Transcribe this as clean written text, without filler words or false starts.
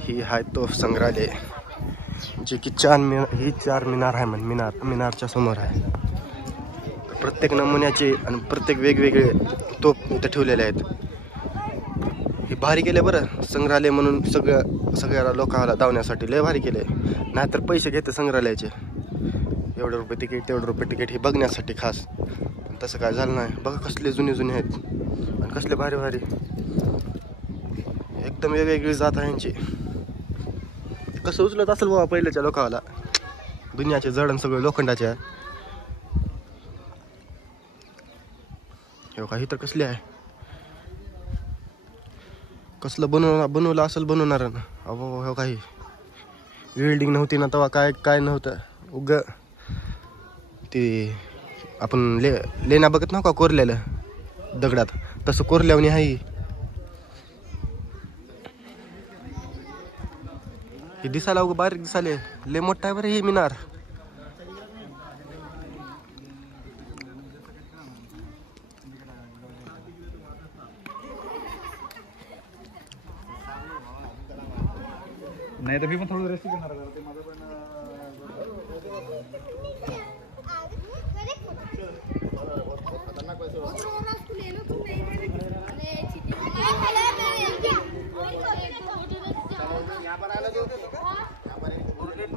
ही आहे तो संग्रहालय जे की चार मिनार आहे. मिनारच्या समोर आहे. प्रत्येक नमुन्याचे आणि प्रत्येक वेगवेगळे तोप इथे ठेवलेले आहेत. हे भारी केले बरं संग्रहालय म्हणून. सगळ्या लोकांना धावण्यासाठी लय भारी केले. नाहीतर पैसे घेते संग्रहालयाचे. एवढे रुपये तिकीट तेवढे रुपये तिकीट हे बघण्यासाठी खास. पण तसं काय झालं नाही. बघा कसले जुने आहेत आणि कसले भारी भारी एकदम वेगवेगळी जात आहे यांची. कसं उचलत असेल बाबा पहिल्याच्या लोकांना. दुनियाचे जडण सगळे लोखंडाचे आहे. हे काही तर कसले आहे. कसलं बनवलं असेल बनवणार ना. अहो हो काही वेल्डिंग नव्हती ना तेव्हा. काय नव्हतं. ते आपण लेण्या बघत ना का कोरलेलं दगडात तसं कोरल्यावनी आहे. हे दिसायला उगं बारीक दिसाले. लय मोठा आहे बरं हे मिनार. नाही तर मी पण थोडं रेस्ट करणार.